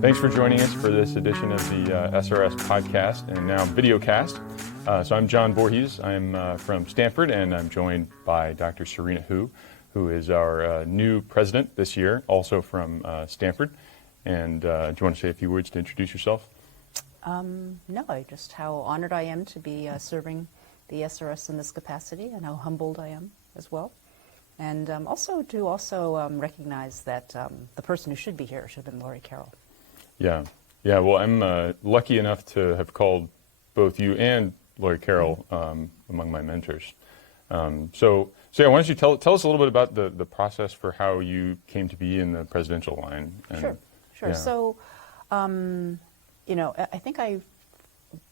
Thanks for joining us for this edition of the SRS podcast and now videocast. So I'm John Vorhies. I'm from Stanford, and I'm joined by Dr. Serena Hu, who is our new president this year, also from Stanford. And do you want to say a few words to introduce yourself? No, just how honored I am to be serving the SRS in this capacity, and how humbled I am as well. And also recognize that the person who should be here should have been Laurie Carroll. Yeah. Well, I'm lucky enough to have called both you and Laurie Carroll among my mentors. So why don't you tell us a little bit about the process for how you came to be in the presidential line? Sure. Yeah. So, I think I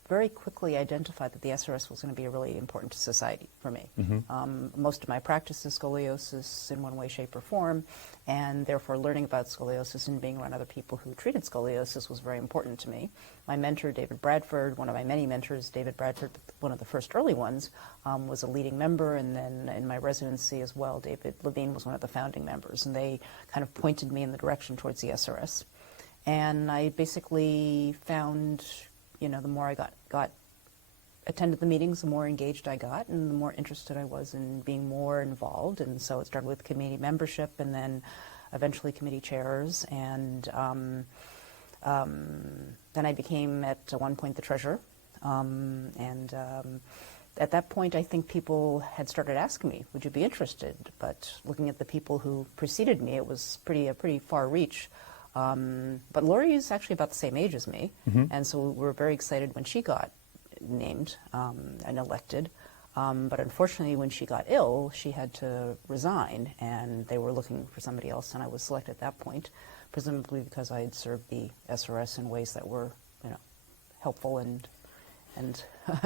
very quickly identified that the SRS was going to be really important to society for me. Mm-hmm. Most of my practice is scoliosis in one way, shape, or form, and therefore learning about scoliosis and being around other people who treated scoliosis was very important to me. My mentor, David Bradford, one of my many mentors, David Bradford, one of the first early ones, was a leading member, and then in my residency as well, David Levine was one of the founding members, and they kind of pointed me in the direction towards the SRS. And I basically found, the more I attended the meetings, the more engaged I got, and the more interested I was in being more involved. And so it started with committee membership, and then eventually committee chairs, and then I became at one point the treasurer. At that point, I think people had started asking me, "Would you be interested?" But looking at the people who preceded me, it was a pretty far reach. But Laurie is actually about the same age as me, mm-hmm. and so we were very excited when she got named and elected. But unfortunately, when she got ill, she had to resign, and they were looking for somebody else, and I was selected at that point, presumably because I had served the SRS in ways that were, helpful and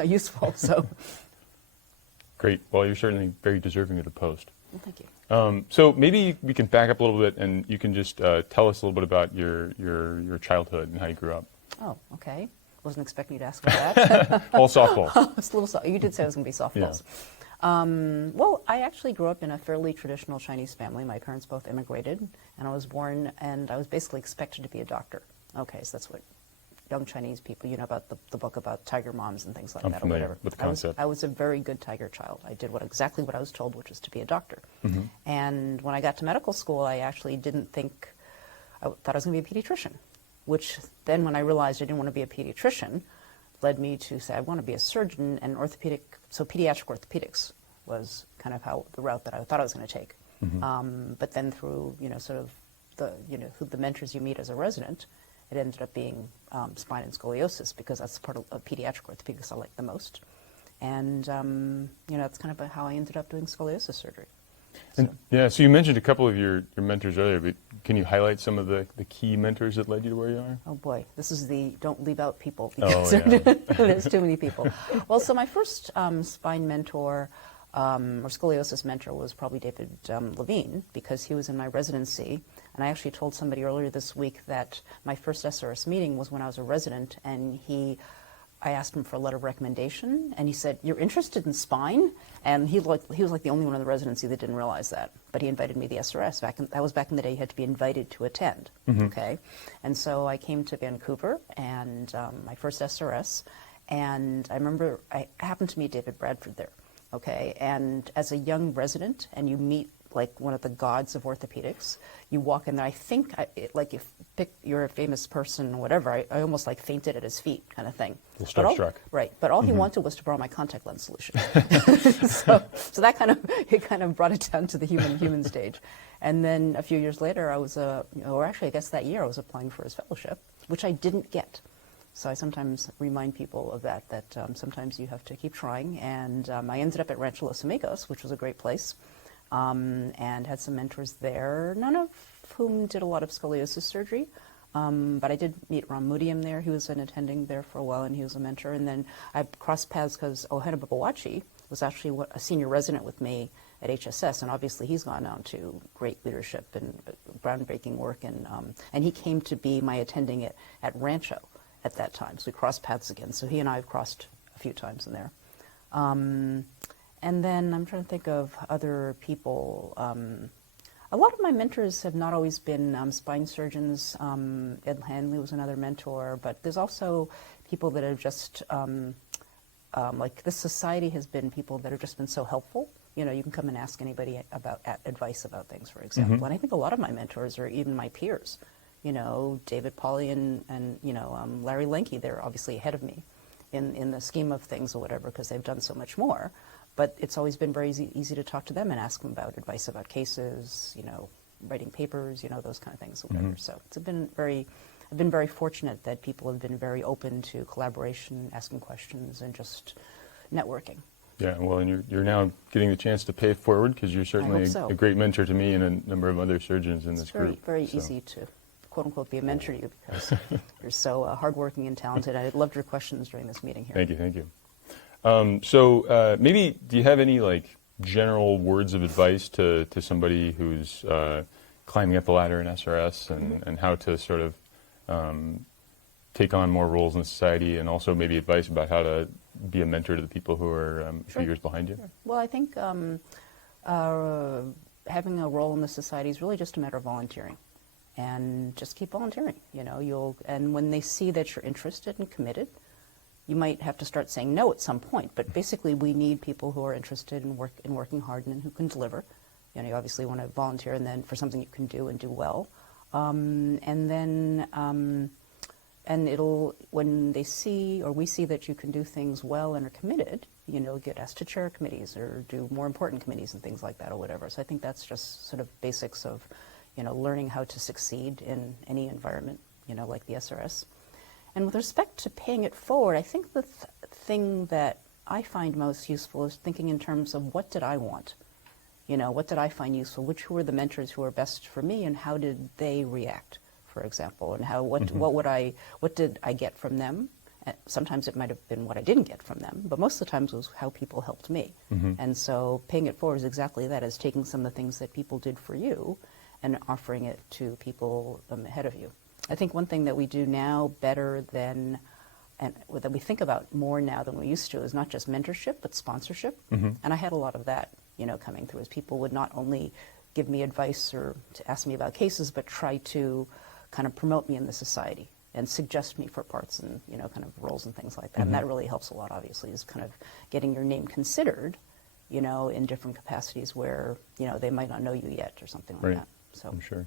useful. So, great. Well, you're certainly very deserving of the post. Well, thank you. So maybe we can back up a little bit, and you can just tell us a little bit about your childhood and how you grew up. Oh, okay. Wasn't expecting you to ask for that. All softballs. It's a little you did say it was going to be softballs. Yeah. Well, I actually grew up in a fairly traditional Chinese family. My parents both immigrated, and I was born, and I was basically expected to be a doctor. Okay, so that's what young Chinese people, about the book about tiger moms and things like that. I'm familiar with the concept. I was a very good tiger child. I did exactly what I was told, which was to be a doctor. Mm-hmm. And when I got to medical school, I actually didn't think, I thought I was going to be a pediatrician, which then when I realized I didn't want to be a pediatrician, led me to say I want to be a surgeon, and pediatric orthopedics was kind of the route that I thought I was going to take. Mm-hmm. But then through, through the mentors you meet as a resident, it ended up being spine and scoliosis, because that's the part of pediatric orthopedics I like the most. And, that's kind of how I ended up doing scoliosis surgery. So you mentioned a couple of your mentors earlier, but can you highlight some of the key mentors that led you to where you are? Oh boy, this is don't leave out people, because there's too many people. Well, so my first spine mentor or scoliosis mentor was probably David Levine, because he was in my residency. And I actually told somebody earlier this week that my first SRS meeting was when I was a resident, and I asked him for a letter of recommendation, and he said, "You're interested in spine?" And he was like the only one in the residency that didn't realize that. But he invited me to the SRS. That was back in the day. You had to be invited to attend. Mm-hmm. Okay, and so I came to Vancouver, and my first SRS, and I remember I happened to meet David Bradford there. Okay, and as a young resident, and you meet like one of the gods of orthopedics, you walk in there. I think you're a famous person or whatever. I almost like fainted at his feet, kind of thing. Starstruck. Right, but all he wanted was to borrow my contact lens solution. so that kind of brought it down to the human stage. And then a few years later, I was I guess that year I was applying for his fellowship, which I didn't get. So I sometimes remind people of that sometimes you have to keep trying. And I ended up at Rancho Los Amigos, which was a great place. And had some mentors there, none of whom did a lot of scoliosis surgery. But I did meet Ram Mudiam there. He was an attending there for a while, and he was a mentor. And then I crossed paths because Ohana Babawachi was actually a senior resident with me at HSS, and obviously he's gone on to great leadership and groundbreaking work. And he came to be my attending at Rancho at that time. So we crossed paths again. So he and I have crossed a few times in there. And then I'm trying to think of other people. A lot of my mentors have not always been spine surgeons. Ed Hanley was another mentor, but there's also people that have just, like this society has been people that have just been so helpful. You know, you can come and ask anybody about advice about things, for example. And I think a lot of my mentors are even my peers. You know, David Pauly and you know, Larry Lenke, they're obviously ahead of me in the scheme of things or whatever, because they've done so much more. But it's always been very easy to talk to them and ask them about advice about cases, you know, writing papers, you know, those kind of things or whatever. So I've been very fortunate that people have been very open to collaboration, asking questions, and just networking. Yeah, well, and you're now getting the chance to pay it forward, because you're certainly a great mentor to me and a number of other surgeons in this group. It's very easy to, quote unquote, be a mentor to you, because you're so hardworking and talented. I loved your questions during this meeting here. Thank you, thank you. So maybe, do you have any like general words of advice to somebody who's climbing up the ladder in SRS, and how to sort of take on more roles in society, and also maybe advice about how to be a mentor to the people who are a few years behind you? Sure. Well, I think having a role in the society is really just a matter of volunteering, and just keep volunteering. You know, and when they see that you're interested and committed, you might have to start saying no at some point, but basically we need people who are interested in working hard and who can deliver. You know, you obviously want to volunteer, and then for something you can do and do well, and then and it'll, when they see or we see that you can do things well and are committed, you know, get asked to chair committees or do more important committees and things like that or whatever. So I think that's just sort of basics of, you know, learning how to succeed in any environment, you know, like the SRS. And with respect to paying it forward, I think the thing that I find most useful is thinking in terms of what did I want? You know, what did I find useful? Who were the mentors who were best for me, and how did they react, for example? And what did I get from them? And sometimes it might have been what I didn't get from them, but most of the times it was how people helped me. And so paying it forward is exactly that, is taking some of the things that people did for you and offering it to people ahead of you. I think one thing that we do now better than, and that we think about more now than we used to, is not just mentorship, but sponsorship. And I had a lot of that, you know, coming through, as people would not only give me advice or to ask me about cases, but try to kind of promote me in the society and suggest me for parts and, you know, kind of roles and things like that. And that really helps a lot, obviously, is kind of getting your name considered, you know, in different capacities where, you know, they might not know you yet or something like that. So I'm sure.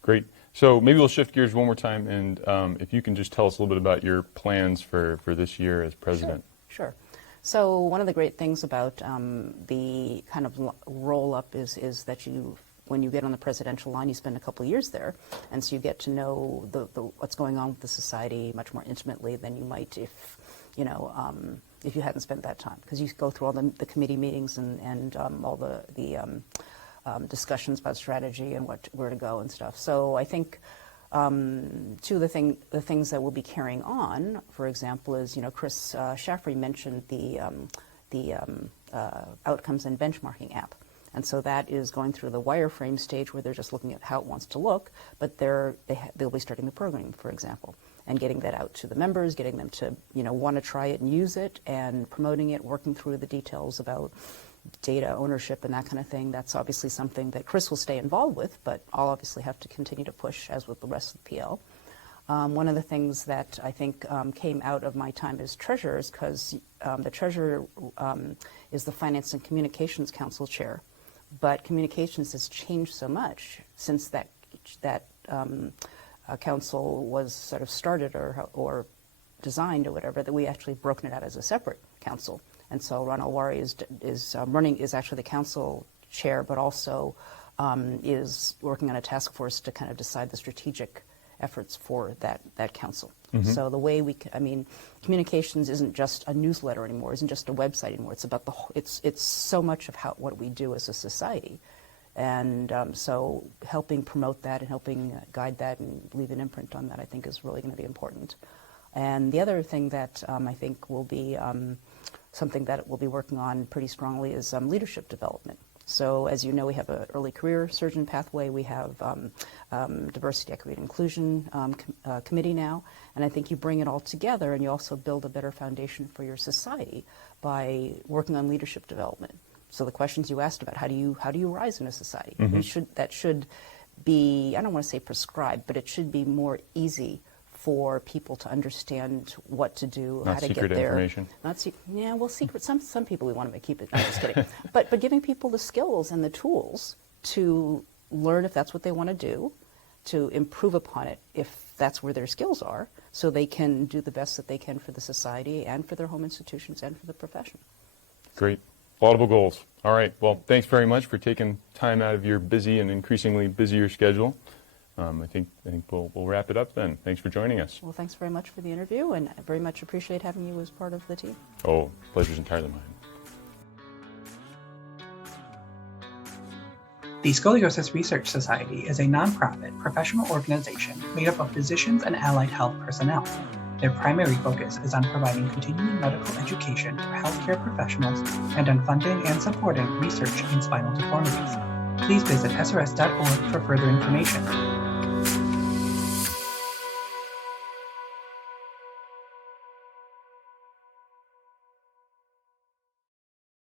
Great. So maybe we'll shift gears one more time, and if you can just tell us a little bit about your plans for this year as president. Sure. So one of the great things about the kind of roll-up is that when you get on the presidential line, you spend a couple of years there, and so you get to know what's going on with the society much more intimately than you might if, you know, if you hadn't spent that time, because you go through all the committee meetings and all the discussions about strategy and where to go and stuff. So I think two of the things that we'll be carrying on, for example, is, you know, Chris Shaffrey mentioned the outcomes and benchmarking app. And so that is going through the wireframe stage where they're just looking at how it wants to look, but they'll be starting the programming, for example, and getting that out to the members, getting them to, you know, want to try it and use it, and promoting it, working through the details about data ownership and that kind of thing. That's obviously something that Chris will stay involved with, but I'll obviously have to continue to push, as with the rest of the PL. One of the things that I think came out of my time as treasurer is because the treasurer is the Finance and Communications Council chair, but communications has changed so much since that council was sort of started or designed or whatever, that we actually broken it out as a separate council. And so Ron Alwari is actually the council chair, but also is working on a task force to kind of decide the strategic efforts for that council. So the way communications isn't just a newsletter anymore, isn't just a website anymore. It's about it's so much of what we do as a society. And so helping promote that and helping guide that and leave an imprint on that, I think, is really going to be important. And the other thing that I think will be something that we'll be working on pretty strongly is leadership development. So as you know, we have an early career surgeon pathway. We have diversity, equity, and inclusion committee now. And I think you bring it all together and you also build a better foundation for your society by working on leadership development. So the questions you asked about, how do you rise in a society? That should be, I don't want to say prescribed, but it should be more easy for people to understand what to do, Not how to secret get there. Information. Secret. Some people we want to keep it. I'm just kidding. But giving people the skills and the tools to learn if that's what they want to do, to improve upon it if that's where their skills are, so they can do the best that they can for the society and for their home institutions and for the profession. Great. Laudable goals. All right. Well, thanks very much for taking time out of your busy and increasingly busier schedule. I think we'll wrap it up then. Thanks for joining us. Well, thanks very much for the interview, and I very much appreciate having you as part of the team. Oh, pleasure's entirely mine. The Scoliosis Research Society is a nonprofit professional organization made up of physicians and allied health personnel. Their primary focus is on providing continuing medical education for healthcare professionals and on funding and supporting research in spinal deformities. Please visit srs.org for further information.